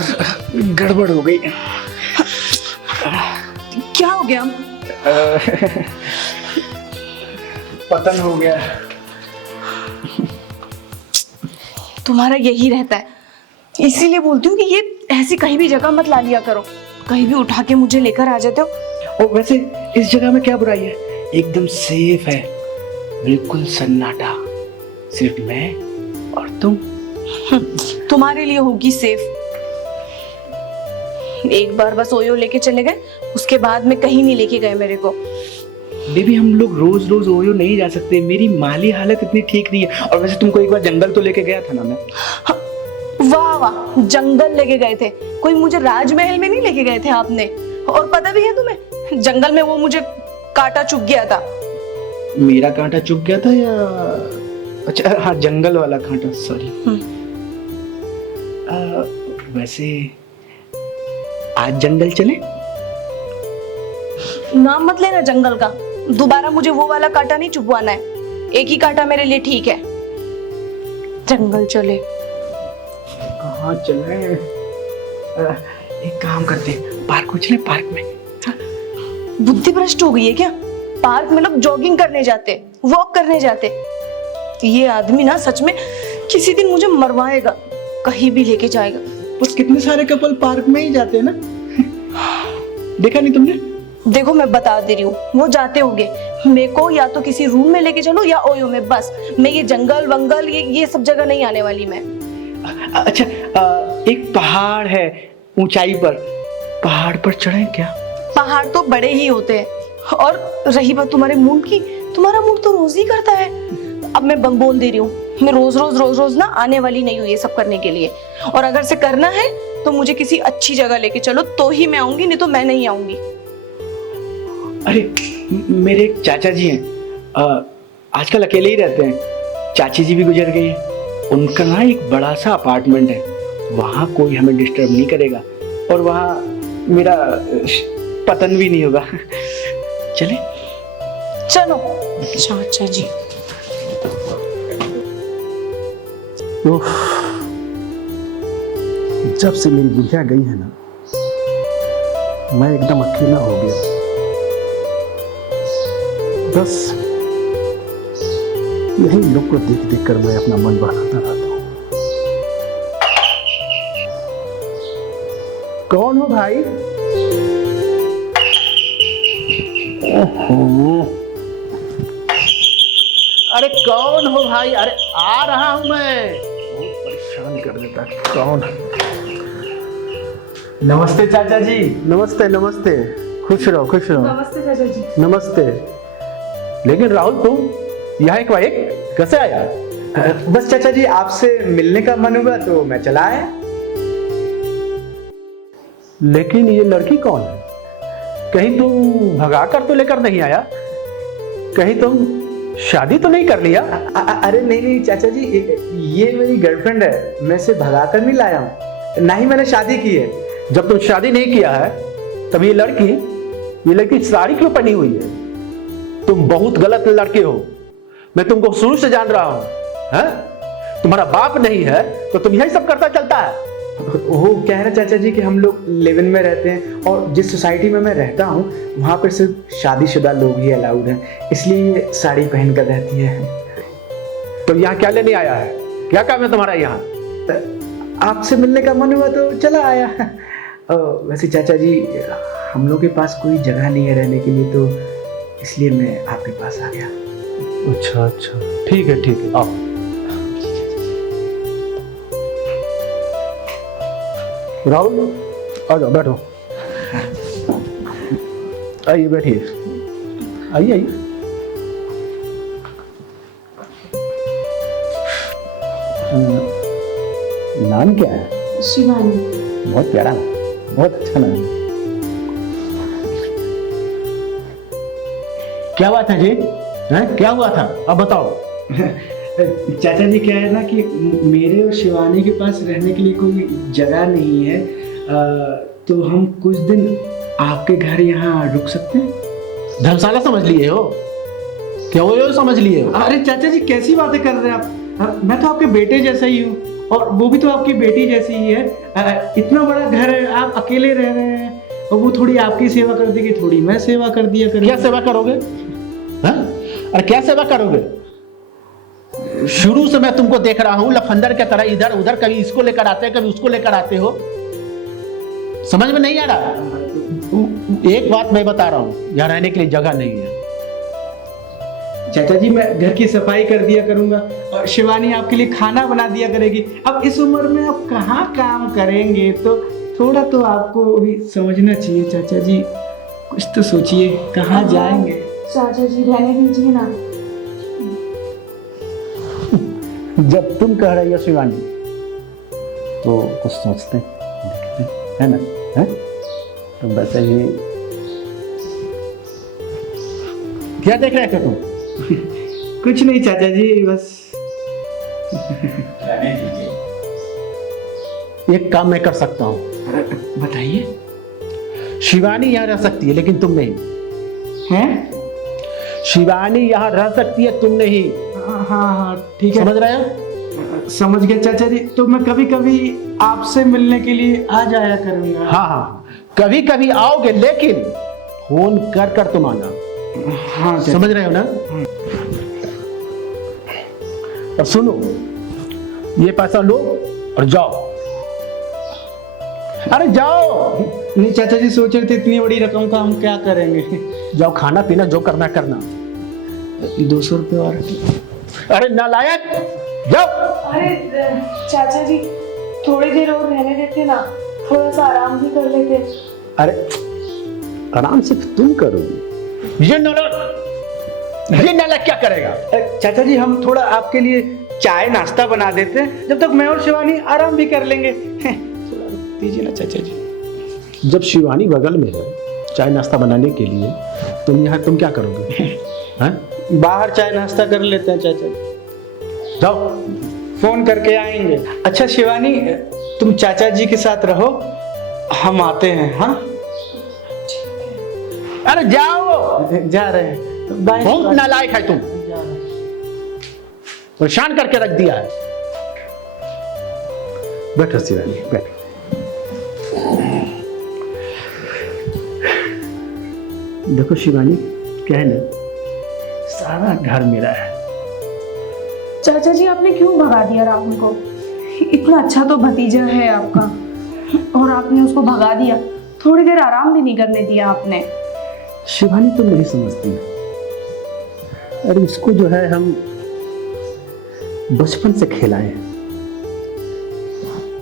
गड़बड़ हो गई। क्या हो गया? पतन हो गया। तुम्हारा यही रहता है, इसीलिए बोलती हूँ कि ये ऐसी कहीं भी जगह मत ला लिया करो, कहीं भी उठा के मुझे लेकर आ जाते हो। और वैसे इस जगह में क्या बुराई है, एकदम सेफ है, बिल्कुल सन्नाटा, सिर्फ मैं और तुम। तुम्हारे लिए होगी सेफ। एक बार बस ओयो लेके चले गए, उसके बाद में कहीं नहीं लेके गए मेरे को। बेबी हम लोग रोज रोज ओयो नहीं जा सकते, मेरी माली हालत इतनी ठीक नहीं है। और वैसे तुमको एक बार जंगल तो लेके गया था ना मैं। वाह वाह, जंगल लेके गए थे, कोई मुझे राजमहल में नहीं लेके गए थे आपने। और पता भी है तुम्हें, जंगल में वो मुझे कांटा चुभ गया था। मेरा कांटा चुभ गया था या अच्छा हाँ जंगल वाला कांटा, सॉरी। वैसे आज जंगल चले? नाम मत लेना जंगल का, दोबारा मुझे वो वाला कांटा नहीं चुभवाना है, एक ही कांटा मेरे लिए ठीक है। जंगल चले? कहाँ चले? एक काम करते, पार्क को चले, पार्क में। बुद्धि भ्रष्ट हो गई है क्या? पार्क में लोग जॉगिंग करने जाते, वॉक करने जाते। ये आदमी ना सच में किसी दिन मुझे मरवाएगा, कहीं भी लेके जाएगा। बस कितने सारे कपल पार्क में ही जाते हैं ना। देखा नहीं तुमने? देखो मैं बता दे रही हूँ, वो जाते होंगे, मेरे को या तो किसी रूम में लेके चलो या ओयो में, बस मैं ये जंगल वंगल ये सब जगह नहीं आने वाली मैं। अच्छा एक पहाड़ है ऊंचाई पर, पहाड़ पर चढ़े क्या? पहाड़ तो बड़े ही होते हैं। और रही बात तुम्हारे मूड की, तुम्हारा मूड तो रोज ही करता है। अब मैं बोल दे रही हूँ, मैं रोज रोज ना आने वाली नहीं हूँ ये सब करने के लिए। और अगर से करना है तो मुझे किसी अच्छी जगह लेके चलो तो ही मैं आऊंगी, नहीं तो मैं नहीं आऊंगी। अरे मेरे एक चाचा जी हैं, आजकल अकेले ही रहते हैं, चाची जी भी गुजर गई है। उनका ना एक बड़ा सा अपार्टमेंट है, वहाँ कोई हमें डिस्टर्ब नहीं करेगा और वहाँ मेरा पतन भी नहीं होगा। चले? चलो चाचा जी। जब से मेरी बुढ़िया गई है ना, मैं एकदम अकेला हो गया। बस यही लोग को देख देख कर मैं अपना मन बहलाता रहता हूँ। कौन हो भाई? ओहो, अरे कौन हो भाई? अरे आ रहा हूं मैं, बहुत परेशान कर देता है। कौन? नमस्ते चाचा जी। नमस्ते नमस्ते, खुश रहो खुश रहो। नमस्ते चाचा जी। नमस्ते। लेकिन राहुल तुम यहाँ एक कैसे आया? बस चाचा जी आपसे मिलने का मन हुआ तो मैं चला आया। लेकिन ये लड़की कौन है? कहीं तुम भगा कर तो लेकर नहीं आया? कहीं तुम शादी तो नहीं कर लिया? अरे नहीं नहीं चाचा जी, ये मेरी गर्लफ्रेंड है, मैं इसे भगा कर नहीं लाया हूँ, ना ही मैंने शादी की है। जब तुम शादी नहीं किया है तब ये लड़की साड़ी क्यों पहनी हुई है? तुम बहुत गलत लड़के हो, मैं तुमको शुरू से जान रहा हूं। हैं? तुम्हारा बाप नहीं है तो तुम यही सब करता चलता है। वो क्या है ना चाचा जी कि हम लोग लिव इन में रहते हैं और जिस सोसाइटी में मैं रहता हूँ वहाँ पर सिर्फ शादीशुदा लोग ही अलाउड हैं, इसलिए साड़ी पहन कर रहती है। तो यहाँ क्या लेने आया है? क्या काम है तुम्हारा यहाँ? आपसे मिलने का मन हुआ तो चला आया। वैसे चाचा जी हम लोग के पास कोई जगह नहीं है रहने के लिए, तो इसलिए मैं आपके पास आ गया। अच्छा अच्छा, ठीक है आओ। राहुल आ जाओ, बैठो। आइए बैठिए, आइए। नाम क्या है? शिवानी। बहुत प्यारा नाम, बहुत अच्छा नाम है। क्या बात है जी? हैं? क्या हुआ था? अब बताओ। चाचा जी क्या है ना कि मेरे और शिवानी के पास रहने के लिए कोई जगह नहीं है, तो हम कुछ दिन आपके घर यहाँ रुक सकते हैं? धर्मशाला समझ लिए हो? क्या वो समझ लिए हो? अरे चाचा जी कैसी बातें कर रहे हैं आप? मैं तो आपके बेटे जैसा ही हूँ और वो भी तो आपकी बेटी जैसी ही है। इतना बड़ा घर है, आप अकेले रह रहे हैं और वो थोड़ी आपकी सेवा कर देगी, थोड़ी मैं सेवा कर दिया करूँ। क्या सेवा करोगे? हाँ? अरे क्या सेवा करोगे? शुरू से मैं तुमको देख रहा हूं लफंदर की तरह इधर उधर, कभी इसको लेकर आते हैं, कभी उसको लेकर आते हो। समझ में नहीं आ रहा? एक बात मैं बता रहा हूं, यहां रहने के लिए जगह नहीं है। चाचा जी मैं घर की सफाई कर दिया करूंगा और शिवानी आपके लिए खाना बना दिया करेगी। अब इस उम्र में आप कहाँ काम करेंगे, तो थोड़ा तो आपको भी समझना चाहिए चाचा जी। कुछ तो सोचिए, कहाँ जाएंगे। चाचा जी रहने दीजिए ना। जब तुम कह रही हो शिवानी तो कुछ सोचते हैं, देखते हैं, है ना? है? तो वैसे ही क्या देख रहे थे तुम? कुछ नहीं चाचा जी, बस एक काम मैं कर सकता हूं। बताइए। शिवानी यहाँ रह सकती है लेकिन तुम नहीं। हैं? शिवानी यहाँ रह सकती है, तुम नहीं। हाँ हाँ ठीक है, समझ रहे हो? समझ गया चाचा जी। तो मैं कभी कभी आपसे मिलने के लिए आ जाया करूंगा। हाँ हाँ, कभी कभी आओगे लेकिन फोन कर कर तुम आना। हाँ चाचा। समझ रहे हो ना? और सुनो, ये पैसा लो और जाओ। अरे जाओ। नहीं चाचा जी, सोच रहे थे इतनी बड़ी रकम का हम क्या करेंगे। जाओ, खाना पीना जो करना करना। 200 रुपये और। अरे नालायक, जाओ। अरे चाचा जी थोड़ी देर और रहने देते ना, थोड़ा सा आराम भी कर लेते। अरे आराम सिर्फ तुम करोगी, ये नालायक क्या करेगा? चाचा जी हम थोड़ा आपके लिए चाय नाश्ता बना देते हैं, जब तक मैं और शिवानी आराम भी कर लेंगे। थोड़ा रुक दीजिए ना चाचा जी। जब शिवानी बगल में है चाय नाश्ता बनाने के लिए, तुम यहाँ तुम क्या करोगे? हैं? बाहर चाय नाश्ता कर लेते हैं चाचा जी। जाओ, फोन करके आएंगे। अच्छा शिवानी, तुम चाचा जी के साथ रहो, हम आते हैं। हाँ अरे जाओ। जा रहे हैं। बाय। बहुत नालायक है तुम, परेशान करके रख दिया है। बैठो शिवानी, बैठो। देखो शिवानी, क्या है ना, सारा घर मेरा है। चाचा जी आपने क्यों भगा दिया राहुल को? इतना अच्छा तो भतीजा है आपका और आपने उसको भगा दिया। थोड़ी देर आराम भी नहीं करने दिया आपने। शिवानी तुम नहीं समझती। अरे उसको जो है हम बचपन से खिलाए हैं।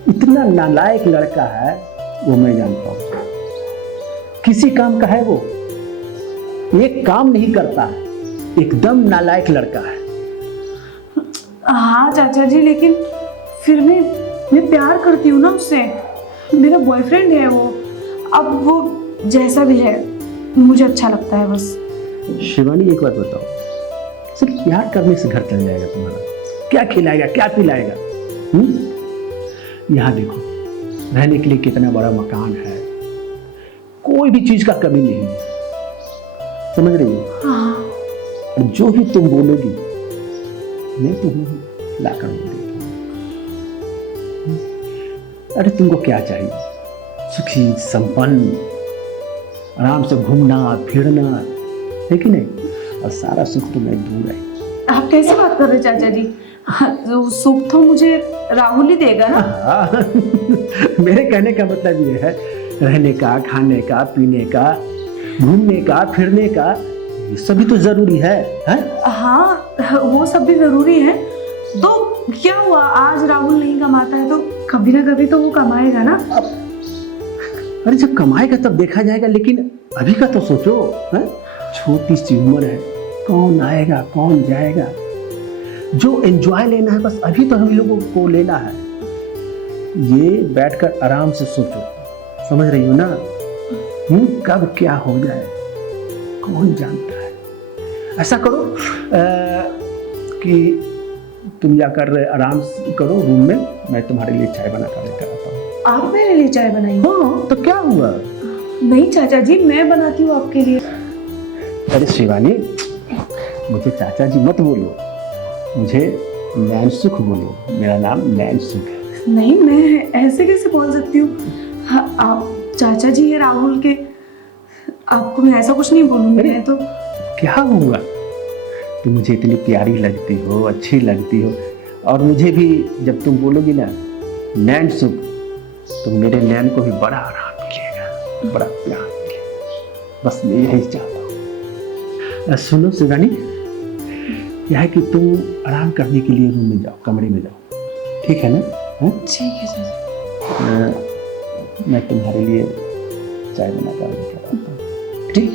इतना नालायक लड़का है वो मैं जानता हूं। किसी काम का है वो, एक काम नहीं करता है, एकदम नालायक लड़का है। हाँ चाचा जी, लेकिन फिर भी मैं प्यार करती हूँ ना उससे। मेरा बॉयफ्रेंड है वो। अब वो जैसा भी है मुझे अच्छा लगता है बस। शिवानी एक बात बताओ, सिर्फ प्यार करने से घर चल जाएगा तुम्हारा? क्या खिलाएगा, क्या पिलाएगा? यहाँ देखो, रहने के लिए कितना बड़ा मकान है, कोई भी चीज का कमी नहीं है। समझ रही हो? हाँ। और जो भी तुम बोलोगी मैं तुम्हें लाकर देता हूं। अरे तुमको क्या चाहिए? सुखी, संपन्न, आराम से घूमना फिरना, है कि नहीं? और सारा सुख तुम्हें दूर है। आप कैसे बात कर रहे चाचा जी? सुख तो मुझे राहुल ही देगा ना। मेरे कहने का मतलब ये है, रहने का, खाने का, पीने का, घूमने का, फिरने का, ये सभी तो जरूरी है? हाँ वो सब भी जरूरी है। तो क्या हुआ, आज राहुल नहीं कमाता है तो कभी ना कभी तो वो कमाएगा ना। अरे जब कमाएगा तब देखा जाएगा, लेकिन अभी का तो सोचो। छोटी सी उम्र है, कौन आएगा कौन जाएगा। जो एंजॉय लेना है बस अभी तो हम लोगों को लेना है। ये बैठकर आराम से सोचो, समझ रही हो ना? कब क्या हो जाए कौन जानता है। ऐसा करो कि तुम जाकर आराम करो रूम में, मैं तुम्हारे लिए चाय बना कर लेकर आता हूँ। आप मेरे लिए चाय बनाइए। हाँ तो क्या हुआ? नहीं चाचा जी, मैं बनाती हूँ आपके लिए। अरे शिवानी, मुझे चाचा जी मत बोलो, मुझे नैन सुख बोलो। मेरा नाम नैन सुख है। नहीं, मैं ऐसे कैसे बोल सकती हूँ? हाँ, आप चाचा जी है राहुल के, आपको मैं ऐसा कुछ नहीं बोलूंगी। मैं तो क्या हुआ? तुम मुझे इतनी प्यारी लगती हो, अच्छी लगती हो, और मुझे भी जब तुम बोलोगी ना नैन सुख, तो मेरे नैन को भी बड़ा आराम मिलेगा, बड़ा प्यार मिलेगा। बस मैं यही चाहता हूँ। सुनो शिवानी, क्या है कि तुम आराम करने के लिए रूम में जाओ, कमरे में जाओ, ठीक है ना? ठीक है चाचा। मैं तुम्हारे लिए चाय बनाकर लेकर आता हूँ, ठीक?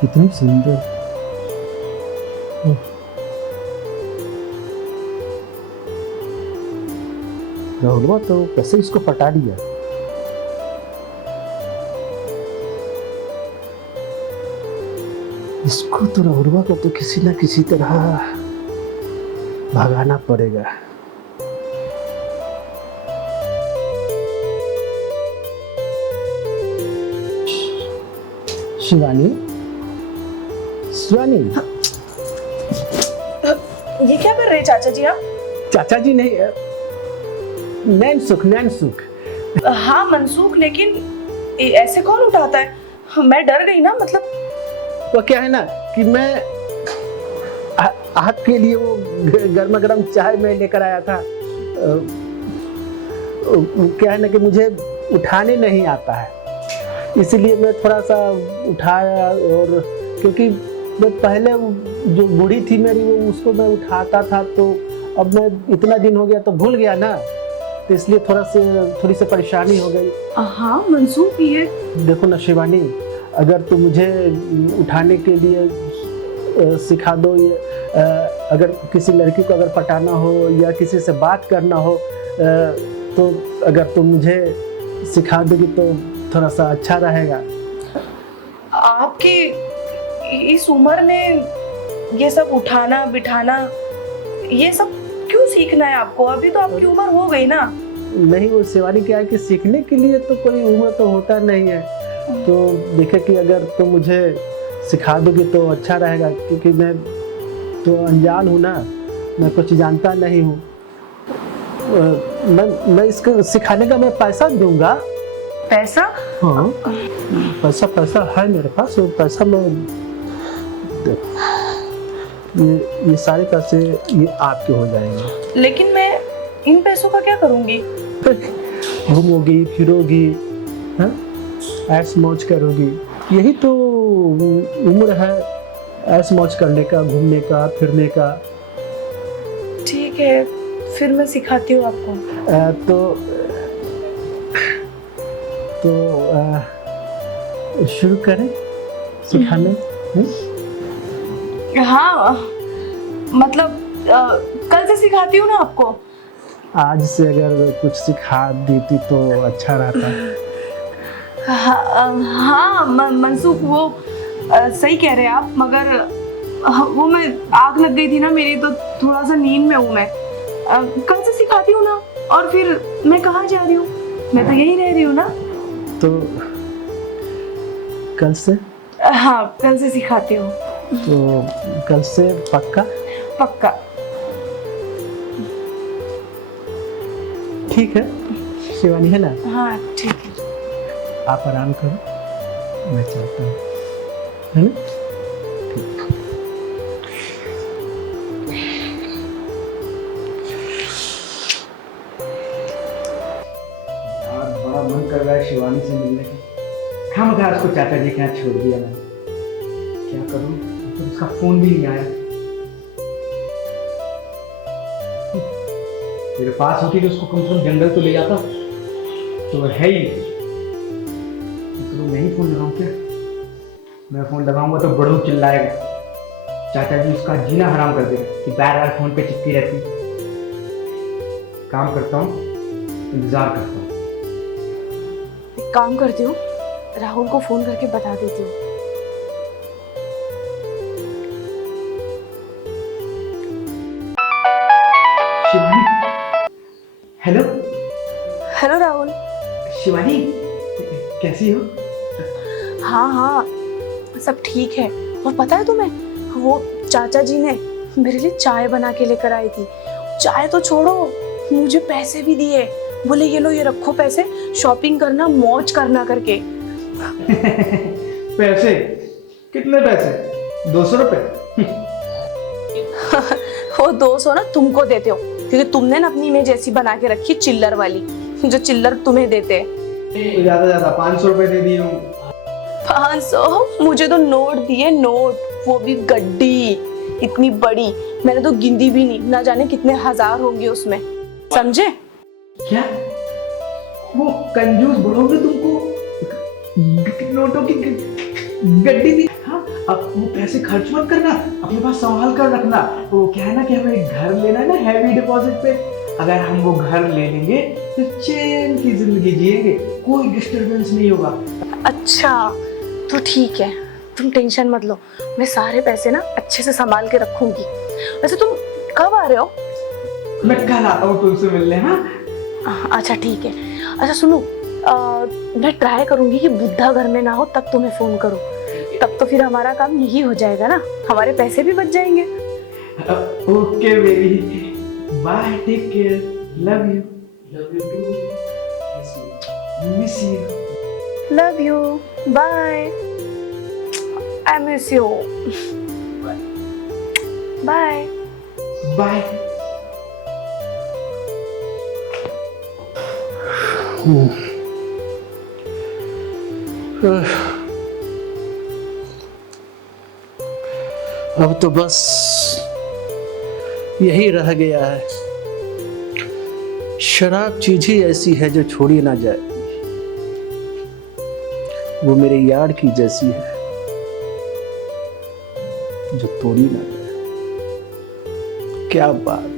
कितनी सुंदर। राहुलवा तो कैसे इसको पटा दिया। इसको तो राहुलवा को तो किसी ना किसी तरह भगाना पड़ेगा। शिवानी, शिवानी, ये क्या कर रहे हैं चाचा जी आप? चाचा जी नहीं, नैन सुख, नैन सुख। हाँ मनसूख, लेकिन ऐसे कौन उठाता है? मैं डर गई ना, मतलब वो क्या है ना कि मैं आपके लिए वो गर्मा गर्म चाय मैं लेकर आया था। क्या है ना कि मुझे उठाने नहीं आता है, इसलिए मैं थोड़ा सा उठाया, और क्योंकि मैं पहले जो बूढ़ी थी मेरी वो उसको मैं उठाता था, तो अब मैं इतना दिन हो गया तो भूल गया ना, तो इसलिए थोड़ी सी परेशानी हो गई। हाँ मनसूख, ये देखो ना शिवानी, अगर तुम मुझे उठाने के लिए सिखा दो, अगर किसी लड़की को अगर पटाना हो या किसी से बात करना हो, तो अगर तुम मुझे सिखा दोगी तो थोड़ा सा अच्छा रहेगा। आपकी इस उम्र में ये सब उठाना बिठाना, ये सब क्यों सीखना है आपको? अभी तो आपकी उम्र हो गई ना। नहीं, वो शिवानी क्या है कि सीखने के लिए तो कोई उम्र तो होता नहीं है, तो देखे कि अगर तुम मुझे सिखा दोगी तो अच्छा रहेगा, क्योंकि मैं तो अनजान हूँ ना, मैं कुछ जानता नहीं हूँ। मैं इसको सिखाने का मैं पैसा दूंगा। पैसा? हाँ, पैसा है मेरे पास, वो पैसा मैं ये सारे पैसे ये आपके हो जाएंगे। लेकिन मैं इन पैसों का क्या करूंगी? घूमोगी फिरोगी, हाँ, ऐश मौज करोगी, यही तो उम्र है ऐश मौज करने का, घूमने का, फिरने का। ठीक है, फिर मैं सिखाती हूँ आपको। तो शुरू करें सिखाने? हाँ, मतलब कल से सिखाती हूँ ना आपको। आज से अगर कुछ सिखा देती तो अच्छा रहता। हाँ मनसूख, वो सही कह रहे हैं आप, मगर वो मैं आग लग गई थी ना मेरी, तो थोड़ा सा नींद में हूँ मैं। कल से सिखाती हूँ ना, और फिर मैं कहाँ जा रही हूँ? मैं तो यही रह रही हूँ ना। तो कल से? हाँ, कल से सिखाती हूँ। तो कल से पक्का? पक्का। ठीक है शिवानी, है ना? हाँ ठीक है। आप आराम करो, मैं चलता हूँ, है ना? यार बड़ा मन कर रहा है शिवानी से मिलने का। हाँ मगर उसको चाचा जी के यहाँ छोड़ दिया मैंने, क्या करूँ? तो उसका फोन भी नहीं आया। मेरे पास होती तो उसको कम से कम जंगल तो ले जाता, तो वो है ही नहीं। तो मैं ही फोन लगाऊं क्या? मैं फोन लगाऊंगा तो बड़ू चिल्लाएगा, चाचा जी उसका जीना हराम कर देगा कि बार बार फोन पे चिपकी रहती। काम करता हूँ, इंतजार करता हूँ। एक काम करती हूँ, राहुल को फोन करके बता देती हूँ। शिवानी, हेलो। हेलो राहुल। शिवानी, कैसी हो? हाँ हाँ, सब ठीक है। और पता है तुम्हें, वो चाचा जी ने मेरे लिए चाय बना के लेकर आई थी। चाय तो छोड़ो, मुझे पैसे भी दिए। बोले ये लो, ये रखो पैसे, शॉपिंग करना, मौज करना करके। पैसे? कितने पैसे? 200 रुपए? वो 200 ना तुमको देते हो, क्योंकि तुमने ना अपनी इमेज ऐसी बना के रखी चिल्लर वाली, जो चिल्लर तुम्हें देते हैं। तो ज्यादा 500 रुपए दे दिए हूँ। 500? मुझे तो नोट दिए, नोट, वो भी गड्डी इतनी बड़ी। मैंने तो गिनती भी नहीं, ना जाने कितने हजार होंगे उसमें, समझे? क्या वो कंजूस बड़ों ने तुमको नोटों की गड्डी दी? हाँ, अब वो पैसे खर्च मत करना, अपने पास संभाल कर रखना। वो क्या है ना कि हमें एक घर लेना है ना हैवी डिपॉजिट पे। अगर हम वो घर ले लेंगे तो चैन की जिंदगी जिएंगे, कोई डिस्टरबेंस नहीं होगा। अच्छा तो ठीक है, तुम टेंशन मत लो, मैं सारे पैसे ना अच्छे से संभाल के रखूंगी। वैसे तुम कब आ रहे हो? मैं कल आता हूँ तुमसे मिलने। हाँ अच्छा ठीक है। अच्छा सुनो, मैं ट्राई करूंगी कि बुद्धा घर में ना हो तब तुम्हें फोन करूं, तब तो फिर हमारा काम यही हो जाएगा ना, हमारे पैसे भी बच जाएंगे। Okay baby, bye, take care, love you. Love you too, miss you. Love you, bye, I miss you, bye bye. अब तो बस यही रह गया है। शराब चीज ही ऐसी है जो छोड़ी ना जाए। वो मेरे यार की जैसी है जो तोड़ी ना जाए। क्या बात,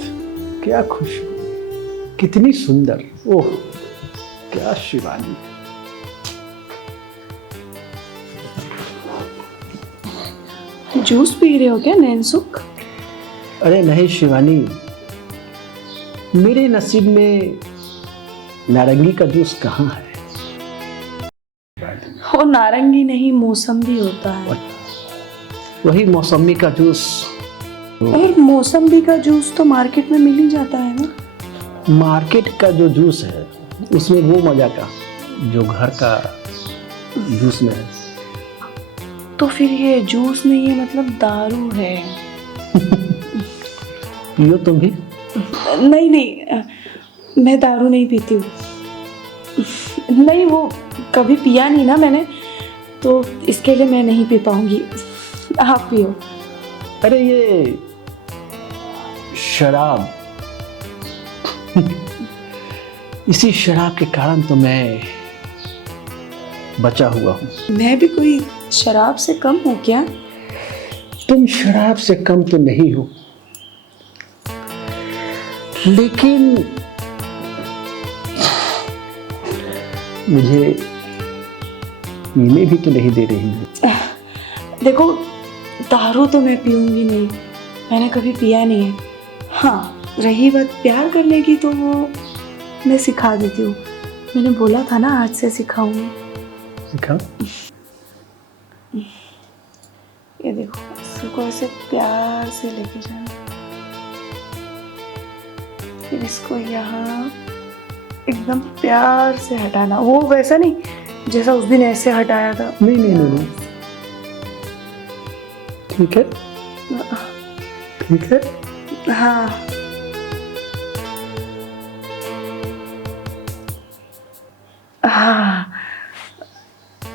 क्या खुशबू, कितनी सुंदर। ओह क्या शिवानी। जूस पी रहे हो क्या नैनसुख? अरे नहीं शिवानी, मेरे नसीब में नारंगी का जूस कहाँ है। वो नारंगी नहीं, मौसम्बी होता है। वही मौसमी का जूस। और मौसम्बी का जूस तो मार्केट में मिल ही जाता है ना। मार्केट का जो जूस है उसमें वो मजा का जो घर का जूस में है। तो फिर ये जूस नहीं है, मतलब दारू है। पियो तुम भी। नहीं नहीं, मैं दारू नहीं पीती हूँ। नहीं, वो कभी पिया नहीं ना मैंने, तो इसके लिए मैं नहीं पी पाऊंगी। आप पियो। अरे ये शराब, इसी शराब के कारण तो मैं बचा हुआ हूँ। मैं भी कोई शराब से कम हूँ क्या? तुम शराब से कम तो नहीं हो, लेकिन मुझे पीने भी तो नहीं दे रही है। देखो, दारू तो मैं पीऊंगी नहीं, मैंने कभी पिया नहीं है। हाँ, रही बात प्यार करने की, तो वो मैं सिखा देती हूँ। मैंने बोला था ना आज से सिखाऊंगी। सिखाओ। ये देखो, इसको ऐसे प्यार से लेके जाना, फिर इसको यहाँ एकदम प्यार से हटाना। वो वैसा नहीं जैसा उस दिन ऐसे हटाया था। नहीं नहीं नहीं, नहीं। ठीक है, ठीक है। हाँ, हाँ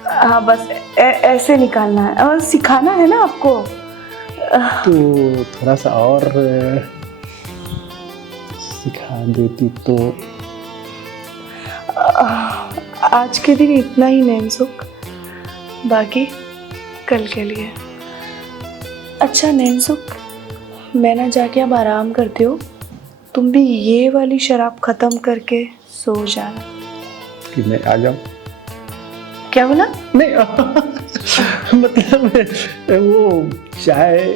हाँ, बस ऐसे निकालना है और सिखाना है ना आपको। तो थोड़ा सा और सिखा देती तो। आज के दिन इतना ही नैनसुख, बाकी कल के लिए। अच्छा नैनसुख, मैं ना जाके अब आराम करती हूँ, तुम भी ये वाली शराब खत्म करके सो जाना। कि मैं आ जाऊं? क्या बोला? नहीं मतलब वो चाय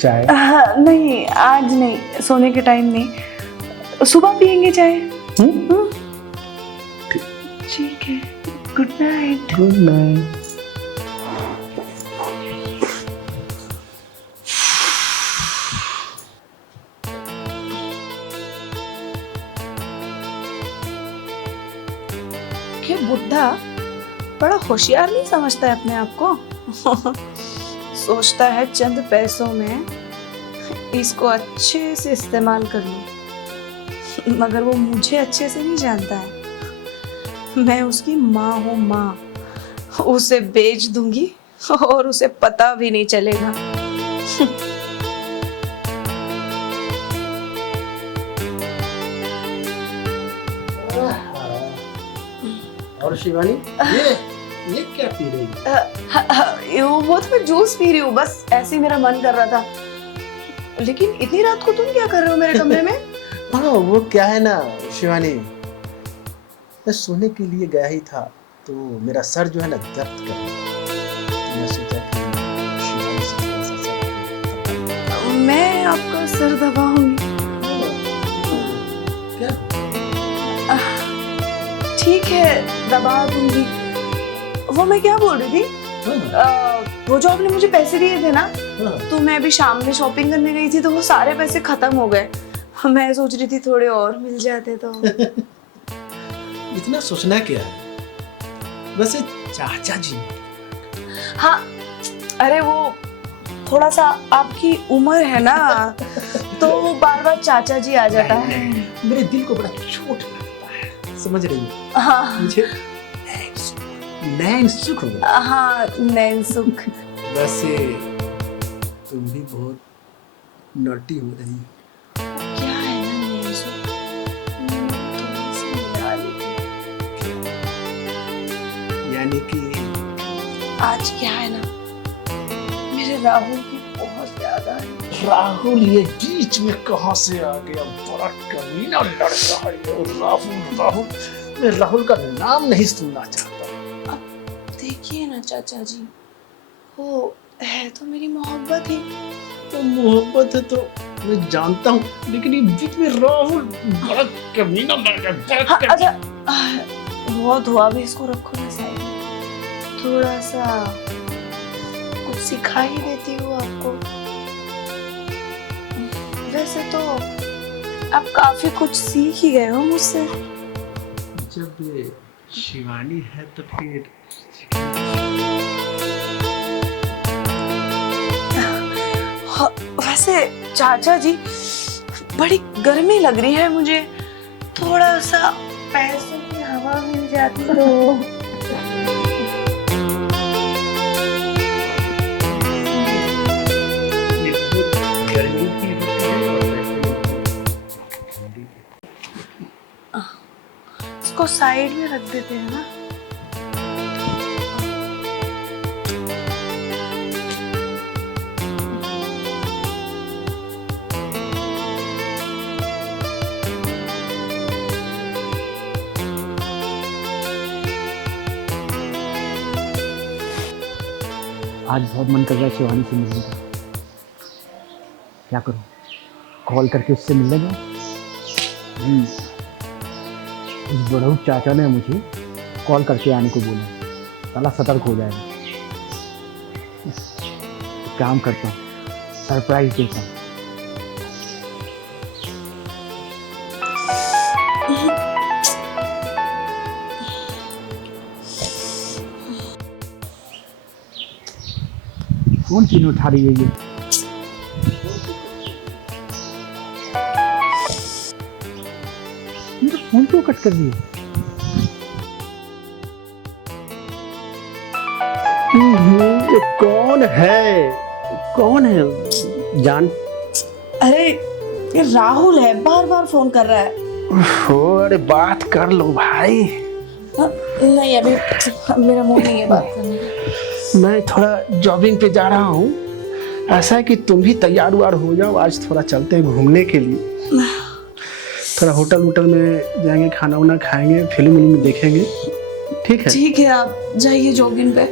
चाय। हाँ, नहीं आज नहीं, सोने के टाइम नहीं, सुबह पियेंगे चाय। ठीक है, गुड नाइट। Good night. ये बुढ़ा बड़ा होशियार नहीं समझता है अपने आप को। सोचता है चंद पैसों में इसको अच्छे से इस्तेमाल कर लूं, मगर वो मुझे अच्छे से नहीं जानता है। मैं उसकी माँ हूँ, माँ। उसे बेच दूंगी और उसे पता भी नहीं चलेगा। और शिवानी, ये क्या पी रही है? वो तो मैं जूस पी रही हूँ, बस ऐसे ही मेरा मन कर रहा था। लेकिन इतनी रात को तुम क्या कर रहे हो मेरे कमरे में? हाँ वो क्या है ना शिवानी, मैं सोने के लिए गया ही था तो मेरा सर जो है ना दर्द कर रहा है, तो मैं सोचा कि शिवानी से थोड़ा सा सर मैं आपका सर दबाऊंगी। क्या? ठीक है, दबा दूंगी। वो मैं क्या बोल रही थी, वो जो आपने मुझे पैसे दिए थे ना, तो मैं अभी शाम में शॉपिंग करने गई थी तो वो सारे पैसे खत्म हो गए। मैं सोच रही थी थोड़े और मिल जाते तो। इतना सोचना क्या है, वैसे चाचा जी। हाँ, अरे वो थोड़ा सा आपकी उम्र है ना, तो बार बार चाचा जी आ जाता है। मेरे दिल को बड़ा चोट लगता है, समझ रही हो? हाँ मुझे नैन सुख हो गया। हाँ, नैनसुख। वैसे तुम भी बहुत नॉटी हो रही हो। क्या है ना नैनसुख, तुमसे मिला लेती। यानी कि आज क्या है ना, मेरे राहुल की बहुत याद आई। राहुल ये बीच में कहां से आ गया, बड़ा कमीना लड़का है ये राहुल। राहुल, मैं राहुल का नाम नहीं सुनना चाहता। देखिए ना चाचा जी, वो है तो मेरी मोहब्बत ही। तो मोहब्बत है तो मैं जानता हूँ, लेकिन ये बीच में राहुल बड़ा कमीना लड़का है, बड़ा हाँ, कमीना। अच्छा बहुत हुआ, भी इसको रखो ना साइड में। थोड़ा सा कुछ सिखा ही देती हूँ आपको। वैसे तो आप काफी कुछ सीख ही गए हो मुझसे। जब ये शिवानी है तो फिर हाँ, वैसे चाचा जी बड़ी गर्मी लग रही है मुझे, थोड़ा सा पैसों की हवा मिल जाती तो। गर्मी की होती है और वैसे ठंडी की। इसको साइड में रख देते हैं ना। आज बहुत मन कर रहा है शिवानी से मिलने का। क्या करूं, कॉल करके उससे मिलने जाऊं? उस बड़ऊ चाचा ने मुझे कॉल करके आने को बोला, साला सतर्क हो जाएगा। एक काम करता हूँ, सरप्राइज देता हूँ। फोन क्यों नहीं उठा रही है ये? मेरा फोन क्यों कट कर दिया? ये कौन है? कौन है जान? अरे ये राहुल है, बार बार फोन कर रहा है। अरे बात कर लो भाई। नहीं, अभी मेरा मूड नहीं है बात करने का। मैं थोड़ा जॉगिंग पे जा रहा हूँ। ऐसा है कि तुम भी तैयार वार हो जाओ, आज थोड़ा चलते हैं घूमने के लिए। थोड़ा होटल में जाएंगे, खाना वाना खाएंगे, फिल्म देखेंगे। ठीक है? ठीक है, आप जाइए जॉगिंग पे।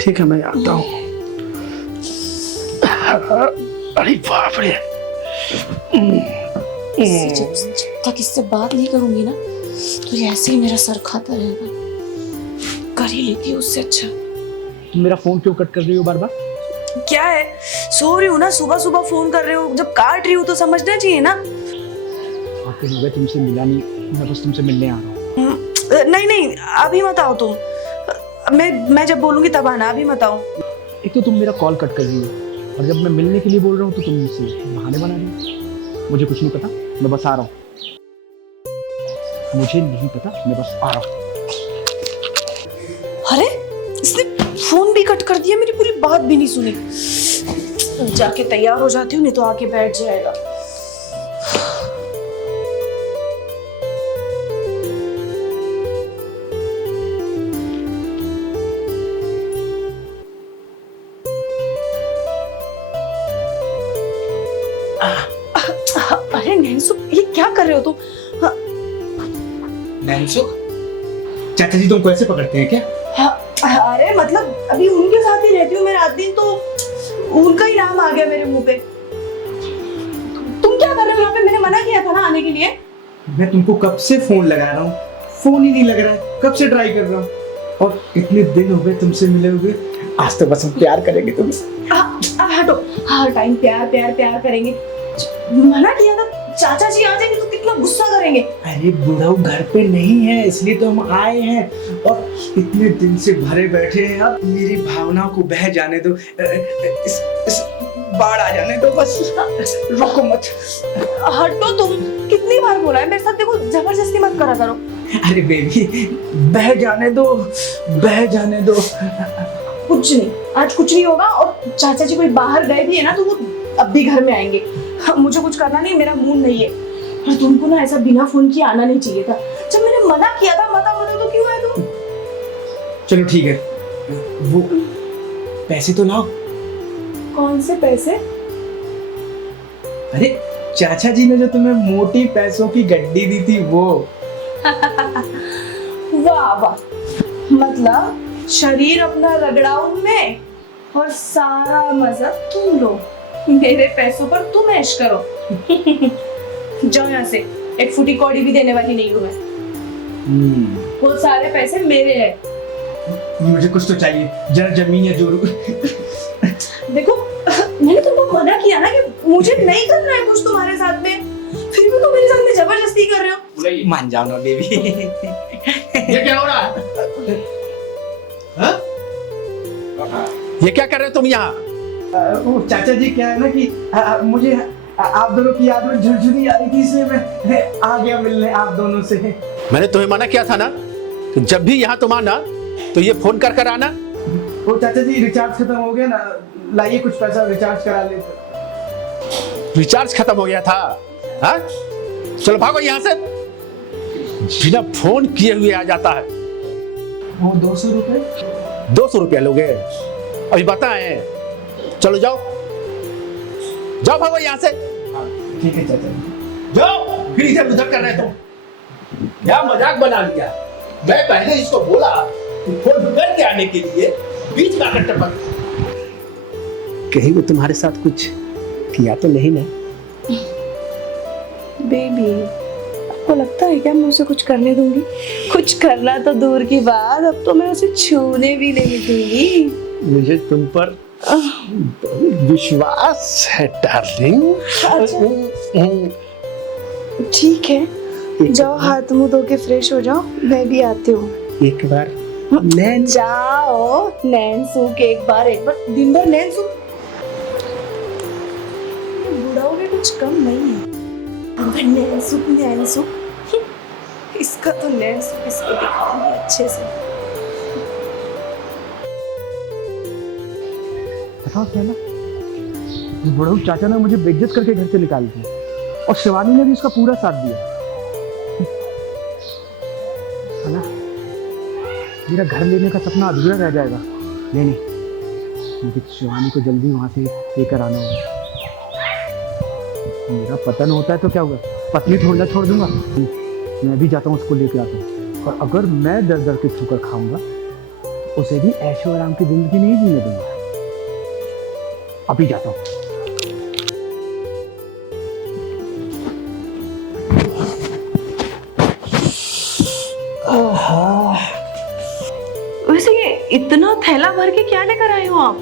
ठीक है, मैं आता हूँ। अरे बाप रे, जब तक इससे बात नहीं करूंगी ना तो ये ऐसे ही मेरा सर खाता रहेगा। कर ही लेती है उससे अच्छा। मेरा फोन क्यों कट कर रही हो बार बार? क्या है, सो रही हूँ ना, सुबह सुबह फोन कर रहे हो, जब काट रही हूँ तो समझना चाहिए ना। आखिर हो गया, तुमसे मिला नहीं, मैं बस तुमसे मिलने आ रहा हूँ। नहीं, अभी मत आओ तुम। मैं जब बोलूंगी तब आना, अभी मत आओ। एक तो तुम मेरा कॉल कट कर रही हो और जब मैं मिलने के लिए बोल रहा हूँ तो तुम मुझसे बहाने बना रही हो। मुझे कुछ नहीं पता, मैं बस आ रहा हूँ। मुझे नहीं पता, मैं बस आ रहा हूँ। अरे इसने फोन भी कट कर दिया, मेरी पूरी बात भी नहीं सुनी। जाके तैयार हो जाती हूँ, नहीं तो आके बैठ जाएगा। अरे नैन्सु, ये क्या कर रहे हो तुम? नैन्सु, चाचा जी तुमको ऐसे पकड़ते हैं क्या? अरे मतलब अभी उनके साथ ही रहती हूँ मैं रात दिन, तो उनका ही नाम आ गया मेरे मुंह पे। तुम क्या कर रहे हो यहाँ पे? मैंने मना किया था ना आने के लिए। मैं तुमको कब से फोन लगा रहा हूँ, फोन ही नहीं लग रहा है। कब से ट्राई कर रहा हूँ और इतने दिन हो गए तुमसे मिले हुए। आज तो बस हम प्यार करेंगे तुमसे। हटो, हर टाइम प्यार प्यार प्यार करेंगे। मना किया था, चाचा जी आ जाएंगे तो कितना गुस्सा करेंगे। अरे बुढ़ऊ घर पे नहीं है, इसलिए तो हम आए हैं और इतने दिन से भरे बैठे हैं। अब मेरी भावनाओं को बह जाने दो, इस बाढ़ आ जाने दो, बस रोको मत। हटो तुम, कितनी बार बोला है मेरे साथ, देखो जबरदस्ती मत करा करो। अरे बेबी, बह जाने दो, बह जाने दो। कुछ नहीं, आज कुछ नहीं होगा। और चाचा जी कोई बाहर गए भी है ना तो वो अब भी घर में आएंगे। मुझे कुछ करना नहीं, मेरा मूड नहीं है। और तुमको ना ऐसा बिना फोन किए आना नहीं चाहिए था। जब मैंने मना किया था, मत तो क्यों आए तुम? चलो ठीक है, वो पैसे तो लाओ। कौन से पैसे? अरे चाचा जी ने जो तुम्हें मोटी पैसों की गड्डी दी थी वो। वाह वाह, मतलब शरीर अपना रगड़ाऊ मैं और सारा मजा तुम लो। मेरे पैसों पर तुम ऐश करो। जाओ यहाँ से, एक फुटी कौड़ी भी देने वाली नहीं हूँ मैं। वो सारे पैसे मेरे हैं। मुझे कुछ तो चाहिए, जरा जमीन या जोरू। देखो मैंने तुमको मना किया ना कि मुझे नहीं करना है कुछ तुम्हारे साथ में, फिर भी तुम मेरे साथ में जबरदस्ती कर रहे हो। मान जाओ ना बेबी। ये क्या हो रहा है? हाँ? ये क्या कर रहे हो तुम यहाँ? वो चाचा जी क्या है ना कि मुझे आप दोनों की याद में झुरझुरी आ रही थी, इसलिए मैं आ गया मिलने आप दोनों से। मैंने तुम्हें मना किया था ना कि जब भी यहाँ तुम आना तो ये फोन कर आना। वो चाचा जी रिचार्ज खत्म हो गया ना, लाइए कुछ पैसा रिचार्ज करा लेते। रिचार्ज खत्म हो गया था? हाँ? चलो भागो यहाँ से, बिना फोन किए हुए आ जाता है। वो 200 रुपए। 200 रुपया लोगे? अभी बताएं। चलो जाओ, जाओ भागो यहाँ से। ठीक है चाचा जी। जाओ, फिर इधर उधर कर रहे तुम। क्या मजाक बना लिया? मैं पहले इसको बोला कि फोन करके आने के लिए, बीच में आकर टपक। कहीं वो तुम्हारे साथ कुछ किया तो नहीं ना? बेबी, आपको लगता है क्या मैं उसे कुछ करने दूंगी? कुछ करना तो दूर की बात, अब तो मैं उसे छूने भी नहीं दूंगी। मुझे तुम पर बहुत विश्वास है डार्लिंग। ठीक है, जाओ हाथ मुंह धो के फ्रेश हो जाओ, मैं भी आती हूँ। एक बार जाओ नैन्सू के एक बार दिन भर नैन्सू। बुढ़ाओ में कुछ कम नहीं है। नैन्सू नैन्सू, इसका तो नैन्सू इसको दिखाऊंगी अच्छे से। बताओ क्या ना, इस बुढ़ऊ चाचा ने मुझे बेइज्जत करके घर से निकाल दिया और शिवानी ने भी उसका पूरा साथ दिया। है ना, मेरा घर लेने का सपना अधूरा रह जाएगा। नहीं, मुझे शिवानी को जल्दी वहाँ से लेकर आना होगा। मेरा पतन होता है तो क्या होगा, पत्नी थोड़ा छोड़ दूंगा। मैं भी जाता हूँ, उसको लेकर आता हूँ। और अगर मैं दर दर के ठोकर खाऊंगा, उसे भी ऐशो आराम की जिंदगी नहीं जीने दूंगा। अभी जाता हूँ। वैसे ये इतना थैला भर के क्या लेकर आए हो आप?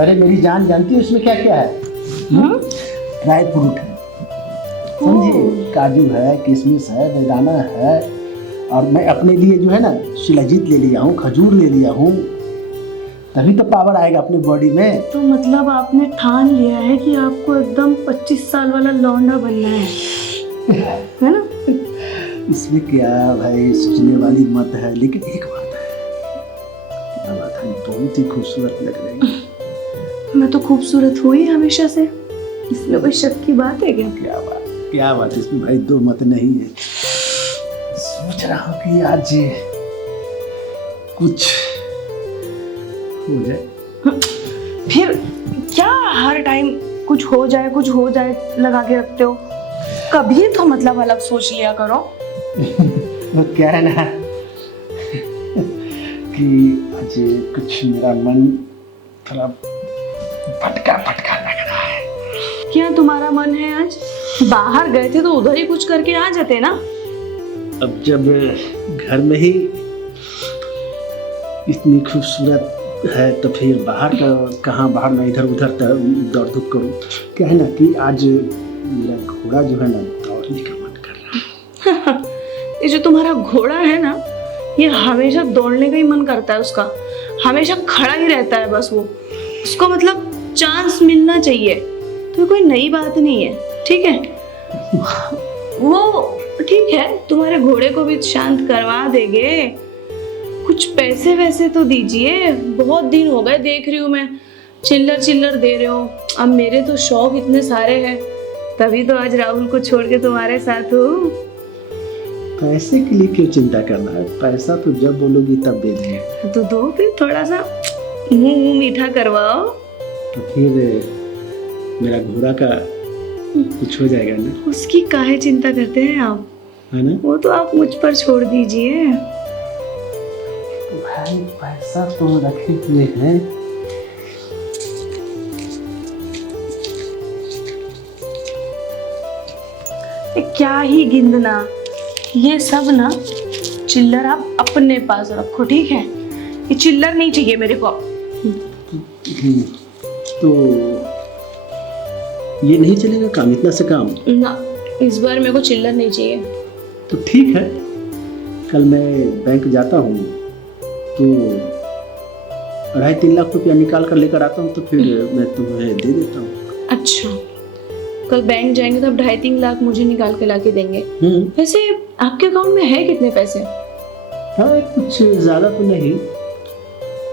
अरे मेरी जान जानती है उसमें क्या क्या है? ड्राई फ्रूट है, समझे, काजू है, किशमिश है, बेदाना है, और मैं अपने लिए जो है ना शिलाजीत ले लिया हूँ, खजूर ले लिया हूँ, तभी तो पावर आएगा अपने बॉडी में। तो मतलब आपने ठान लिया है कि आपको एकदम 25 साल वाला लौंडा बनना है ना? इसमें क्या भाई सोचने वाली मत है, लेकिन एक बात है, क्या बात है, बहुत ही खूबसूरत लग रही है। मैं तो खूबसूरत हुई हमेशा से, इसमें कोई शक की बात है क्या? क्या बात, इसमें भाई दो मत नहीं है। सोच रहा हूँ कि आज कुछ हो जाए। फिर क्या हर टाइम कुछ हो जाए लगा के रखते हो? कभी तो मतलब अलग सोच लिया करो। वो क्या है ना कि आज कुछ मेरा मन थोड़ा भटका लग रहा है। क्या तुम्हारा मन है आज? बाहर गए थे तो उधर ही कुछ करके आ जाते ना। अब जब घर में ही इतनी खूबसूरत है तो फिर बाहर का कहाँ, बाहर ना इधर उधर दौड़ धूप करूँ। क्या है ना कि आज मेरा घोड़ा जो है ना दौड़ने का मन कर रहा है। ये जो तुम्हारा घोड़ा है ना, ये हमेशा दौड़ने का ही मन करता है उसका, हमेशा खड़ा ही रहता है बस। वो उसको मतलब चांस मिलना चाहिए। तो कोई नई बात नहीं है, ठीक है? वो ठीक है, तुम्हारे घोड़े को भी शांत करवा देंगे। कुछ पैसे वैसे तो दीजिए, बहुत दिन हो गए देख रही हूँ मैं, चिल्लर दे रहे हो। अब मेरे तो शौक इतने सारे हैं, तभी तो आज राहुल को छोड़ के तुम्हारे साथ हूँ। पैसे के लिए क्यों चिंता करना है, पैसा तो जब बोलोगी तब दे देंगे। तो दो फिर, थोड़ा सा मुंह मीठा करवाओ। तो फिर मेरा घोड़ा का कुछ हो जाएगा ना? उसकी काहे चिंता करते हैं आप, है ना? वो तो आप मुझ पर छोड़ दीजिए। भाई पैसा तो रखे हुए हैं। क्या ही गिनना, ये सब ना चिल्लर आप अपने पास रखो, ठीक है? ये चिल्लर नहीं चाहिए मेरे को। तो ये नहीं चलेगा काम, इतना से काम ना, इस बार मेरे को चिल्लर नहीं चाहिए। तो ठीक है, कल मैं बैंक जाता हूँ तो 2.5-3 लाख रुपया निकाल कर लेकर आता हूँ, तो फिर मैं तुम्हें दे देता हूँ। अच्छा, कल बैंक जाएंगे तो अब 2.5-3 लाख मुझे निकाल के लाके देंगे। वैसे आपके अकाउंट में है कितने पैसे? हाँ, कुछ ज़्यादा तो नहीं,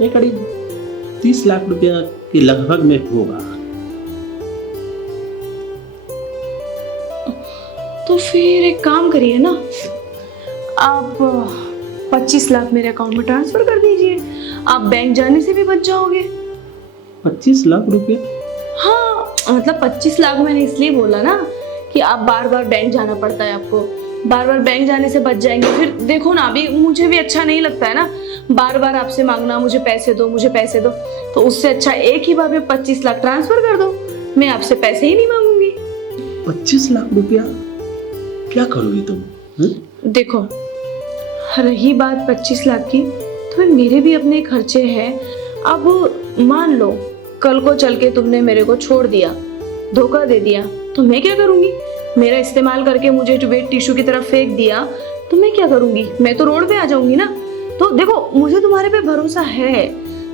ये करीब 30 लाख रुपया के लगभग में होगा। तो फिर एक काम करिए ना, आप 25 लाख मेरे अकाउंट में ट्रांसफर कर दीजिए, आप बैंक जाने से भी बच जाओगे। 25 लाख रुपया? हाँ, मतलब 25 लाख मैंने इसलिए बोला ना कि आप बार बार बैंक जाना पड़ता है, आपको बार बार बैंक जाने से बच जाएंगे। फिर देखो ना, अभी मुझे भी अच्छा नहीं लगता है ना बार बार आपसे मांगना, मुझे पैसे दो। तो उससे अच्छा एक ही बार में 25 लाख ट्रांसफर कर दो, मैं आपसे पैसे ही नहीं मांगूंगी। 25 लाख रुपया क्या करोगी तुम? देखो, रही बात 25 लाख की, तो मेरे भी अपने खर्चे हैं। अब मान लो कल को चल के तुमने मेरे को छोड़ दिया, धोखा दे दिया, तो मैं क्या करूंगी? मेरा इस्तेमाल करके मुझे वेट टिश्यू की तरफ फेंक दिया तो मैं क्या करूंगी? मैं तो रोड पे आ जाऊंगी ना। तो देखो, मुझे तुम्हारे पे भरोसा है,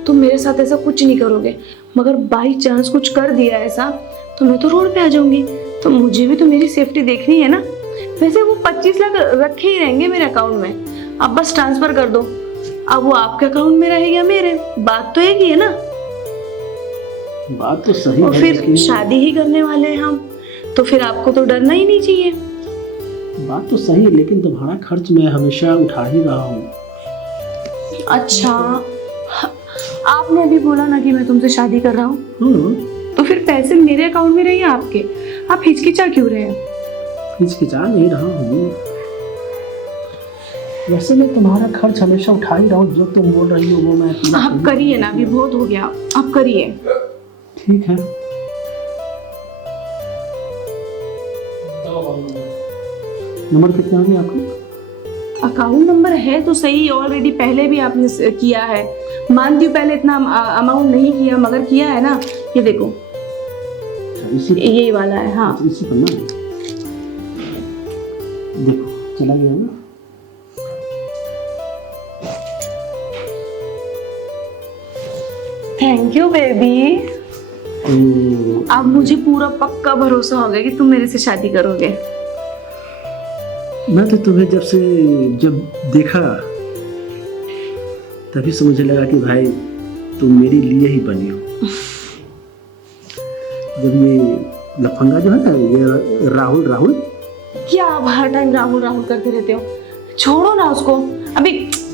तुम मेरे साथ ऐसा कुछ नहीं करोगे, मगर बाई चांस कुछ कर दिया ऐसा तो मैं तो रोड पे आ जाऊंगी। तो मुझे भी तो मेरी सेफ्टी देखनी है ना। वैसे वो 25 लाख रखे ही रहेंगे मेरे अकाउंट में, आप बस ट्रांसफर कर दो। अब वो आपके अकाउंट में रहे या मेरे, बात तो एक ही है ना। बात तो सही और है, फिर लेकिन शादी ही करने वाले हैं हम, तो फिर आपको तो डरना ही नहीं चाहिए। बात तो सही है, लेकिन तुम्हारा खर्च मैं हमेशा उठा ही रहा हूँ। अच्छा, आपने अभी बोला ना कि मैं तुमसे शादी कर रहा हूँ, तो फिर पैसे मेरे अकाउंट में रहे या आपके? आप हिचकिचा क्यों रहे हैं? हिचकिचा नहीं रहा हूँ, वैसे मैं तुम्हारा खर्च हमेशा उठा ही रहा हूँ, जो तुम बोल रही हो वो मैं आप करिए ना, अभी बहुत हो गया, आप करिए। ठीक है। नंबर कितना है आपका? अकाउंट नंबर है तो सही, ऑलरेडी पहले भी आपने किया है। मानती हूँ पहले इतना अमाउंट नहीं किया, मगर किया है ना। ये देखो, इसी यही वाला है। हाँ, इसी पर ना देखो चला गया ना। Thank you baby. अब मुझे पूरा पक्का भरोसा हो गया कि तुम मेरे से शादी करोगे। मैं तो तुम्हें जब देखा तभी समझने लगा कि भाई तुम मेरे लिए ही बनी हो। जब ये लफंगा जो है ना, ये राहुल क्या आप हर टाइम राहुल राहुल करते रहते हो? छोड़ो ना उसको, अभी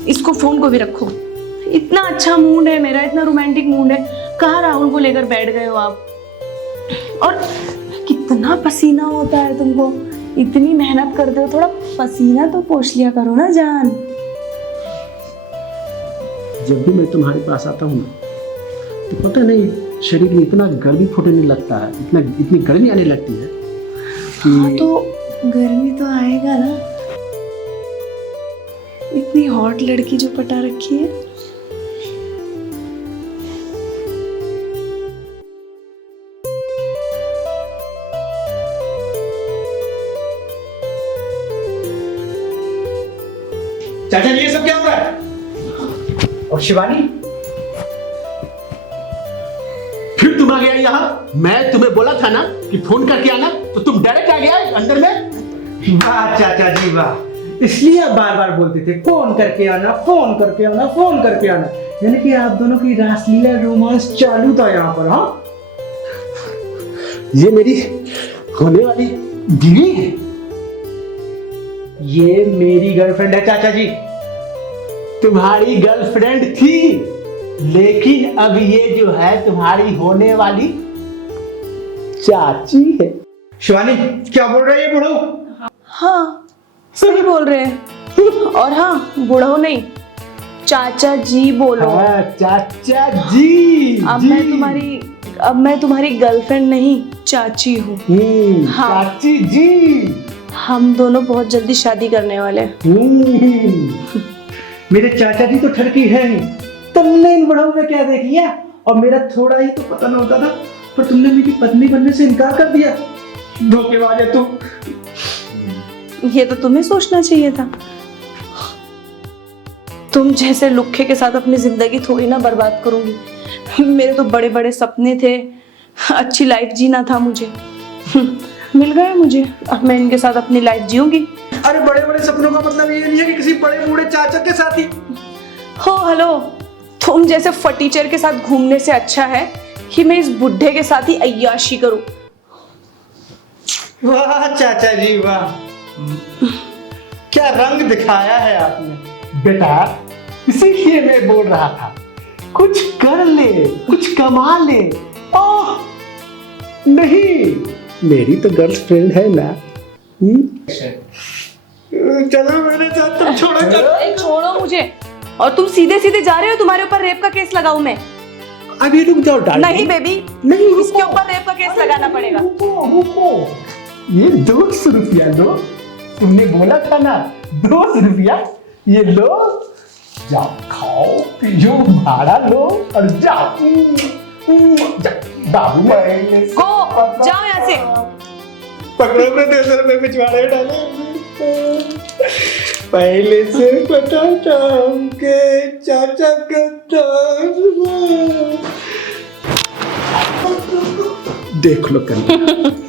इसको फोन को भी रखो। इतना अच्छा मूड है मेरा, इतना रोमांटिक मूड है, कहाँ राहुल को लेकर बैठ गए हो आप? और कितना पसीना होता है तुमको, इतनी मेहनत करते हो, थोड़ा पसीना तो पोंछ लिया करो ना जान। जब भी मैं तुम्हारे पास आता हूँ ना, तो पता नहीं शरीर में इतना गर्मी फूटने लगता है, इतनी गर्मी आने लगती है कि हाँ तो गर्मी तो आएगा ना, इतनी हॉट लड़की जो पटा रखी है। चाचा जी ये सब क्या हो रहा है? और शिवानी, फिर तुम आ गया यहाँ। मैं तुम्हें बोला था ना कि फोन करके आना, तो तुम डायरेक्ट आ गया अंदर में। वाह चाचा जी वाह, इसलिए आप बार बार बोलते थे फोन करके आना, फोन करके आना, फोन करके आना। यानी कि आप दोनों की रासलीला रोमांस चालू था यहाँ पर। हाँ, ये मेरी होने वाली बीवी है। ये मेरी गर्लफ्रेंड है चाचा जी। तुम्हारी गर्लफ्रेंड थी, लेकिन अब ये जो है तुम्हारी होने वाली चाची है। शिवानी क्या बोल रही है बुढ़ऊ? हाँ सही बोल रहे हैं। और हाँ, बुढ़ऊ नहीं, चाचा जी बोलो। हाँ, चाचा जी। अब मैं तुम्हारी गर्लफ्रेंड नहीं, चाची हूँ। हाँ। चाची जी। हम दोनों बहुत जल्दी शादी करने वाले हैं। मेरे चाचा जी तो ठरकी है ही, तुमने इन बुढ़ऊ में क्या देख लिया? और मेरा थोड़ा ही तो पता न होता था, पर तुमने मेरी पत्नी बनने से इनकार कर दिया। धोखेबाज है तू। ये तो तुम्हें सोचना चाहिए था। तुम जैसे लुखे के साथ अपनी जिंदगी थोड़ी ना बर्बाद करूंगी। मेरे तो बड़े बड़े सपने थे, अच्छी लाइफ जीना था मुझे, मिल गया मुझे। अब मैं इनके साथ अपनी लाइफ जीऊंगी। अरे बड़े बड़े सपनों का मतलब ये नहीं है कि किसी बड़े बूढ़े चाचा के साथ ही। हो हेलो, तुम जैसे फटीचर के साथ घूमने से अच्छा है कि मैं इस बुढ़े के साथ ही अय्याशी करूं। वाह चाचा जी वाह, क्या रंग दिखाया है आपने। बेटा, इसीलिए मैं बोल रहा था कुछ कर ले, कुछ कमा ले। ओह नहीं, मेरी तो गर्लफ्रेंड है ना। चलो मेरे साथ, तुम छोड़ो। ए, छोड़ो मुझे। और तुम सीधे सीधे जा रहे हो, तुम्हारे ऊपर रेप का केस लगाऊं मैं? अभी रुक जाओ डार्लिंग। नहीं बेबी, नहीं, इसके ऊपर रेप का केस लगाना पड़ेगा। रुको। ये 200 रुपया लो, तुमने बोला था ना 200 रुपया, ये लो, जाओ खाओ पियो, भाड़ा लो और जाओ। बाबू गो, जाओ यहाँ से। पकड़ो अपने 200 रुपए पिछवाड़े डाले। पहले से पता था कि चाचा का देख लो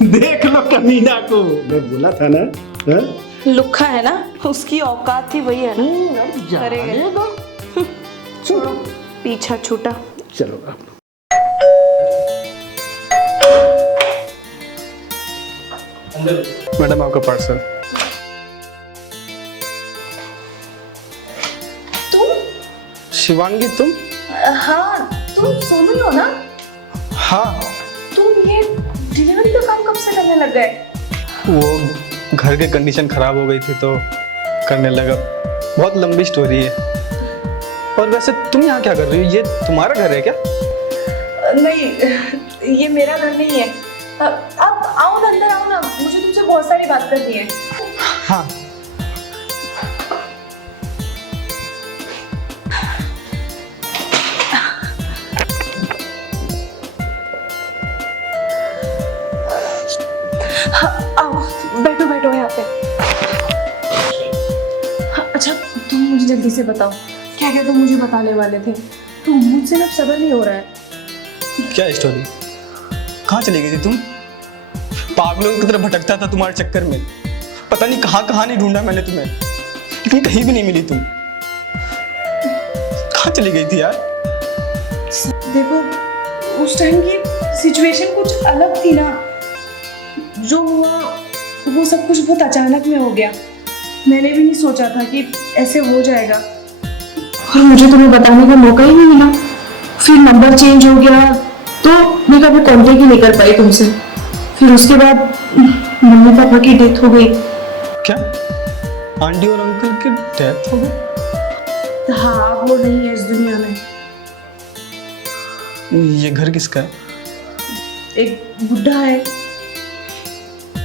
देख लो कमीना को, मैं बोला था ना। हाँ? लुखा है ना, उसकी औकात ही वही है ना, करेगा। छोड़ो, पीछा छूटा। चलो आप मैडम आपका पार्सल। तुम? शिवांगी तुम? हाँ, तुम सोनू ही हो ना? हाँ, तुम ये डिलीवरी का काम कब से करने लग गए? वो घर की कंडीशन खराब हो गई थी तो करने लगा। बहुत लंबी स्टोरी है। और वैसे तुम यहाँ क्या कर रही हो? ये तुम्हारा घर है क्या? नहीं, ये मेरा घर नहीं है। अब आओ ना, अंदर आओ ना, मुझे तुमसे बहुत सारी बात करनी है। हाँ। आओ, बैठो बैठो यहाँ पे। अच्छा, तुम मुझे जल्दी से बताओ, क्या क्या तुम मुझे बताने वाले थे? तुम मुझसे ना सब्र नहीं हो रहा है। क्या स्टोरी? कहाँ चली गई थी तुम? पागलों की तरह भटकता था तुम्हारे चक्कर में। पता नहीं कहाँ कहाँ नहीं ढूंढा मैंने तुम्हें, लेकिन कहीं भी नहीं मिली तुम। कहाँ चली गई थी यार? देखो, उस टाइम की सिचुएशन कुछ अलग थी ना। जो हुआ वो सब कुछ बहुत अचानक में हो गया। मैंने भी नहीं सोचा था कि ऐसे हो जाएगा, और मुझे तुम्हें बताने का मौका ही नहीं मिला। फिर नंबर चेंज हो गया तो मैं कभी कांटेक्ट ही नहीं कर पाई तुमसे। फिर उसके बाद मम्मी पापा की डेथ हो गई। क्या आंटी और अंकल की डेथ हो गई? हाँ, वो नहीं है इस दुनिया में। ये घर किसका है? एक बुढ़ा है,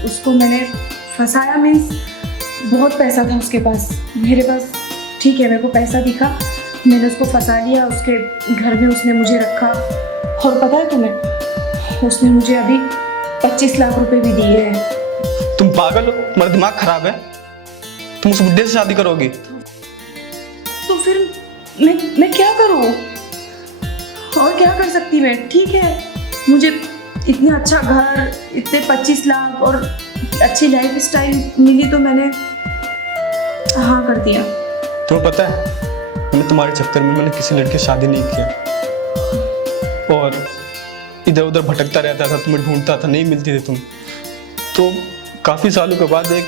उसको मैंने फंसाया। मीन्स बहुत पैसा था उसके पास, मेरे पास ठीक है, मेरे को पैसा दिखा, मैंने उसको फंसा लिया। उसके घर में उसने मुझे रखा, और पता है तुम्हें, उसने मुझे अभी 25 लाख रुपए भी दिए हैं। तुम पागल हो? तुम्हारा दिमाग खराब है? तुम उस बुड्ढे से शादी करोगी? तो फिर मैं क्या करूँ? और क्या कर सकती मैं? ठीक है, मुझे इतना अच्छा घर, इतने 25 लाख और अच्छी लाइफ स्टाइल मिली तो मैंने हाँ कर दिया। तुम्हें पता है, मैंने तुम्हारे चक्कर में मैंने किसी लड़के से शादी नहीं किया, और इधर उधर भटकता रहता था, तुम्हें ढूंढता था, नहीं मिलती थी तुम। तो काफ़ी सालों के बाद एक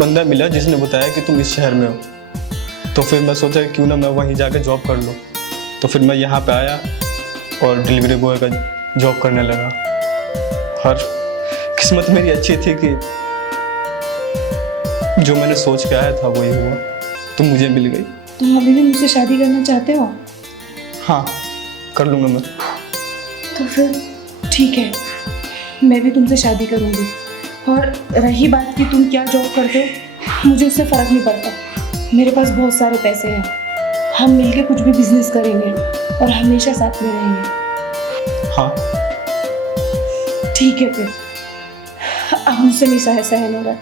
बंदा मिला जिसने बताया कि तुम इस शहर में हो। तो फिर मैं सोचा कि क्यों ना मैं वहीं जाकर जॉब कर लूँ। तो फिर मैं यहाँ पे आया और डिलीवरी बॉय का जॉब करने लगा। और किस्मत मेरी अच्छी थी कि जो मैंने सोच के आया था वही हुआ, तुम मुझे मिल गई। तुम अभी भी मुझसे शादी करना चाहते हो? हाँ, कर लूँगा मैं। तो फिर ठीक है, मैं भी तुमसे शादी करूंगी। और रही बात कि तुम क्या जॉब करते हो, मुझे उससे फ़र्क नहीं पड़ता। मेरे पास बहुत सारे पैसे हैं, हम मिलके कुछ भी बिजनेस करेंगे और हमेशा साथ में रहेंगे। हाँ, ठीक है फिर। अब मुझसे नहीं सहन हो रहा है,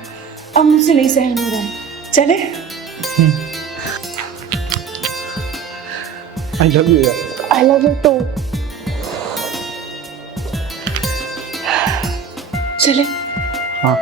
अब मुझसे नहीं सहन हो रहा है। चले? आई लव यू यार। I love you too. चले? हाँ।